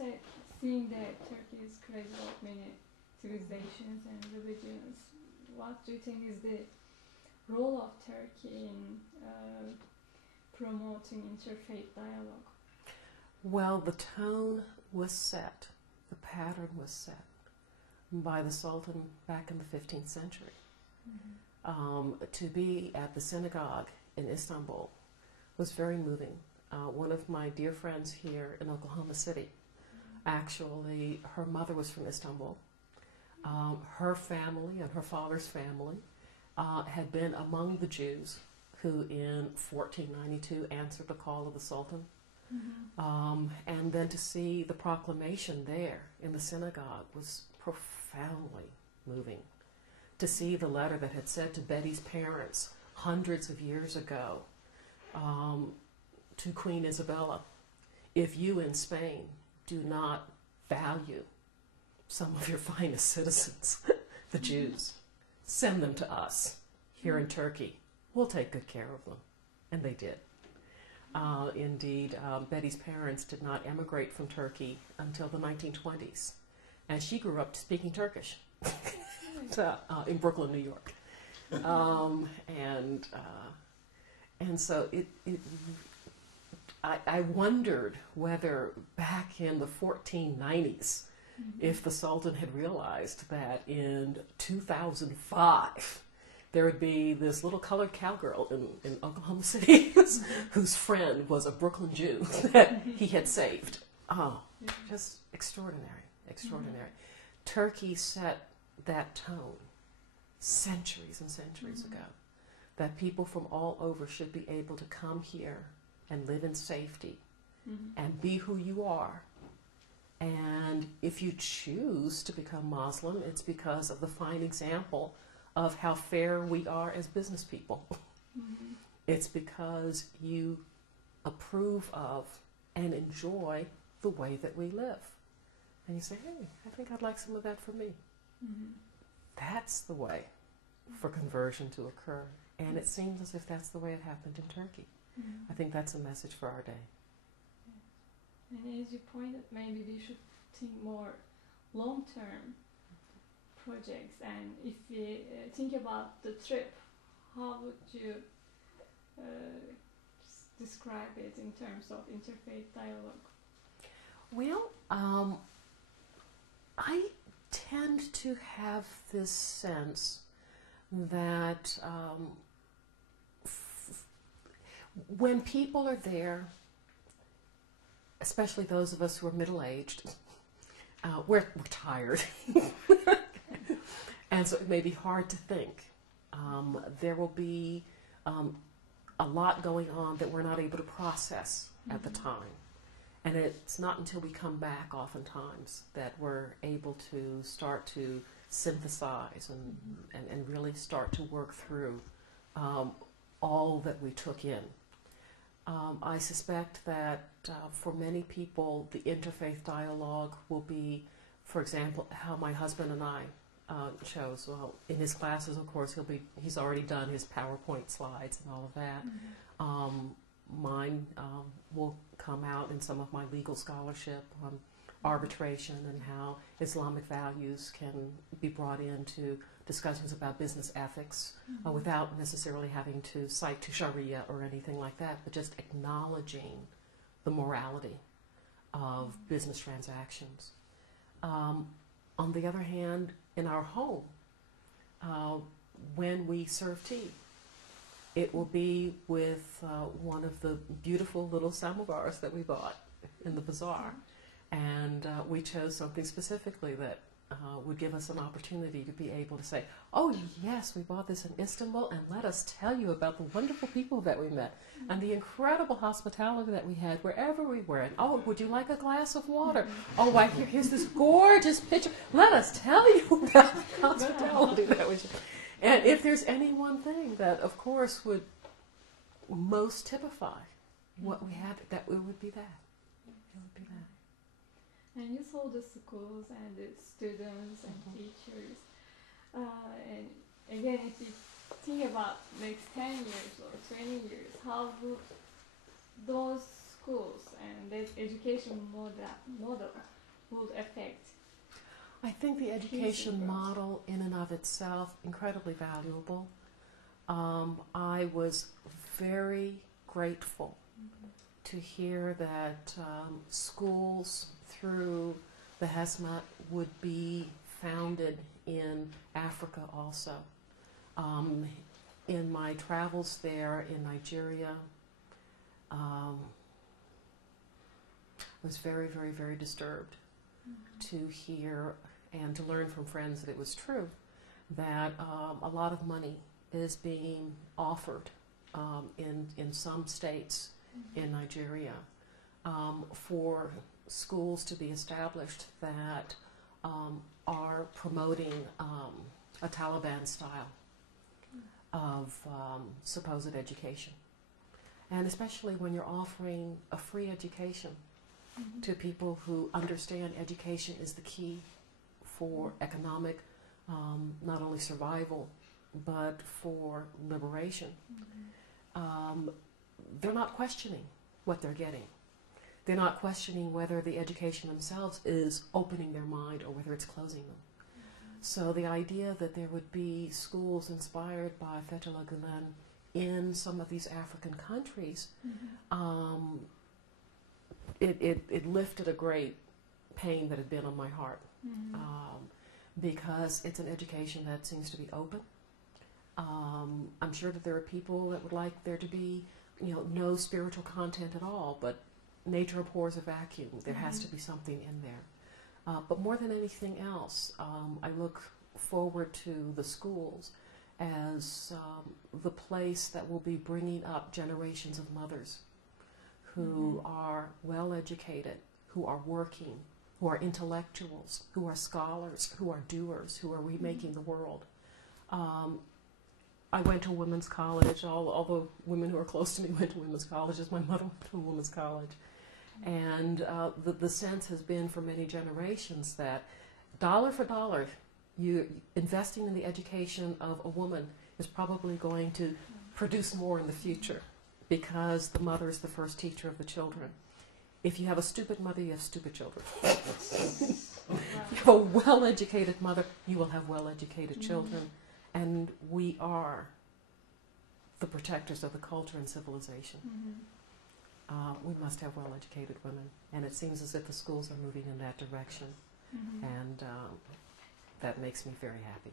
said, seeing that Turkey is cradle of many civilizations and religions, what do you think is the role of Turkey in promoting interfaith dialogue? Well, the tone was set, the pattern was set by the Sultan back in the 15th century. To be at the synagogue in Istanbul was very moving. One of my dear friends here in Oklahoma City, actually, her mother was from Istanbul. Her family and her father's family had been among the Jews who in 1492 answered the call of the Sultan. And then to see the proclamation there in the synagogue was profoundly moving. To see the letter that had said to Betty's parents hundreds of years ago to Queen Isabella, if you in Spain do not value some of your finest citizens, the Jews, send them to us here in Turkey. We'll take good care of them. And they did. Indeed, Betty's parents did not emigrate from Turkey until the 1920s. And she grew up speaking Turkish in Brooklyn, New York. And so I wondered whether back in the 1490s, if the Sultan had realized that in 2005, there would be this little colored cowgirl in Oklahoma City whose friend was a Brooklyn Jew that he had saved. Oh, just extraordinary, extraordinary. Turkey set that tone centuries and centuries ago, that people from all over should be able to come here and live in safety and be who you are. And if you choose to become Muslim, it's because of the fine example of how fair we are as business people. It's because you approve of and enjoy the way that we live. And you say, hey, I think I'd like some of that for me. That's the way for conversion to occur. And it seems as if that's the way it happened in Turkey. I think that's a message for our day. And as you pointed, maybe we should think more long-term projects. And if we think about the trip, how would you describe it in terms of interfaith dialogue? Well, I tend to have this sense that when people are there, especially those of us who are middle-aged, we're tired. And so it may be hard to think. There will be a lot going on that we're not able to process at the time. And it's not until we come back oftentimes that we're able to start to synthesize and really start to work through all that we took in. I suspect that for many people, the interfaith dialogue will be, for example, how my husband and I chose. Well, in his classes, of course, he's already done his PowerPoint slides and all of that. Mine will come out in some of my legal scholarship on arbitration and how Islamic values can be brought into discussions about business ethics without necessarily having to cite to Sharia or anything like that, but just acknowledging the morality of business transactions. On the other hand, in our home, when we serve tea, it will be with one of the beautiful little samovars that we bought in the bazaar. And we chose something specifically that would give us an opportunity to be able to say, oh yes, we bought this in Istanbul, and let us tell you about the wonderful people that we met and the incredible hospitality that we had wherever we were. And oh, would you like a glass of water? Oh, why, here's this gorgeous picture. Let us tell you about the hospitality that we had. And if there's any one thing that, of course, would most typify what we had, that it would be that. It would be that. And you saw the schools and the students and teachers. And again, if you think about next 10 years or 20 years, how would those schools and that education model would affect? I think the education model in and of itself incredibly valuable. I was very grateful to hear that schools through the HESMA would be founded in Africa also. In my travels there in Nigeria, I was very, very, very disturbed to hear and to learn from friends that it was true, that a lot of money is being offered in some states in Nigeria for schools to be established that are promoting a Taliban style of supposed education. And especially when you're offering a free education to people who understand education is the key for economic, not only survival, but for liberation. They're not questioning what they're getting. They're not questioning whether the education themselves is opening their mind or whether it's closing them. So the idea that there would be schools inspired by Fethullah Gulen in some of these African countries, it lifted a great pain that had been on my heart, because it's an education that seems to be open. I'm sure that there are people that would like there to be, no spiritual content at all, but nature abhors a vacuum. There has to be something in there. But more than anything else, I look forward to the schools as the place that will be bringing up generations of mothers who are well educated, who are working, who are intellectuals, who are scholars, who are doers, who are remaking the world. I went to women's college. All the women who are close to me went to women's colleges. My mother went to a women's college. And the sense has been for many generations that dollar for dollar, you investing in the education of a woman is probably going to produce more in the future, because the mother is the first teacher of the children. If you have a stupid mother, you have stupid children. If you have a well-educated mother, you will have well-educated children. And we are the protectors of the culture and civilization. We must have well-educated women, and it seems as if the schools are moving in that direction, and that makes me very happy.